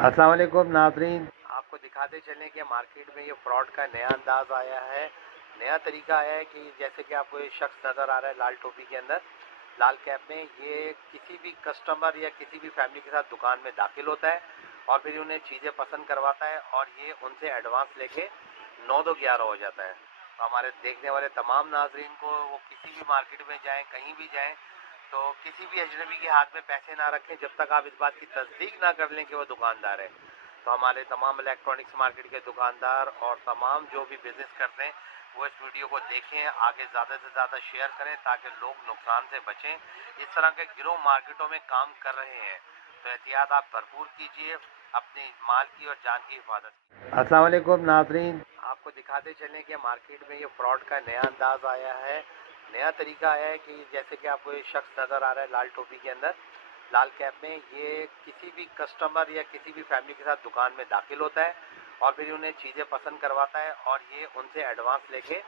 अस्सलाम वालेकुम नाज़रीन, आपको दिखाते चलें कि मार्केट में ये फ्रॉड का नया अंदाज़ आया है। नया तरीका आया है कि जैसे कि आपको ये शख्स नज़र आ रहा है लाल टोपी के अंदर, लाल कैप में, ये किसी भी कस्टमर या किसी भी फैमिली के साथ दुकान में दाखिल होता है और फिर उन्हें चीज़ें पसंद करवाता है और ये उनसे एडवांस लेके 9 दो 11 हो जाता है। तो हमारे देखने वाले तमाम नाज़रीन को वो किसी भी मार्केट में जाएँ, कहीं भी जाएँ, तो किसी भी अजनबी के हाथ में पैसे ना रखें जब तक आप इस बात की तस्दीक ना कर लें कि वो दुकानदार है। तो हमारे तमाम इलेक्ट्रॉनिक्स मार्केट के दुकानदार और तमाम जो भी बिज़नेस करते हैं वो इस वीडियो को देखें, आगे ज़्यादा से ज़्यादा शेयर करें ताकि लोग नुकसान से बचें। इस तरह के गिरोह मार्केटों में काम कर रहे हैं, तो एहतियात आप भरपूर कीजिए अपने माल की और जान की हिफाजत की। अस्सलाम वालेकुम नाज़रीन, आपको दिखाते चलें कि मार्केट में ये फ्रॉड का नया अंदाज़ आया है। नया तरीका आया है कि जैसे कि आपको ये शख्स नज़र आ रहा है लाल टोपी के अंदर, लाल कैप में, ये किसी भी कस्टमर या किसी भी फैमिली के साथ दुकान में दाखिल होता है और फिर उन्हें चीज़ें पसंद करवाता है और ये उनसे एडवांस लेके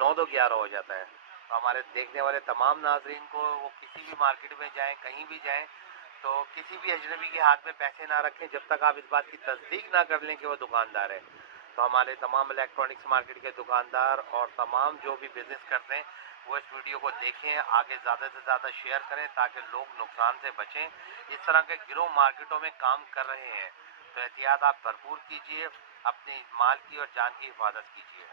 9 दो 11 हो जाता है। तो हमारे देखने वाले तमाम नाजरीन को वो किसी भी मार्केट में जाएं, कहीं भी जाएं, तो किसी भी अजनबी के हाथ में पैसे ना रखें जब तक आप इस बात की तस्दीक ना कर लें कि वो दुकानदार है। तो हमारे तमाम इलेक्ट्रॉनिक्स मार्केट के दुकानदार और तमाम जो भी बिज़नेस करते हैं वो इस वीडियो को देखें, आगे ज़्यादा से ज़्यादा शेयर करें ताकि लोग नुकसान से बचें। इस तरह के गिरोह मार्केटों में काम कर रहे हैं, तो एहतियात आप भरपूर कीजिए, अपने माल की और जान की हिफाजत कीजिए।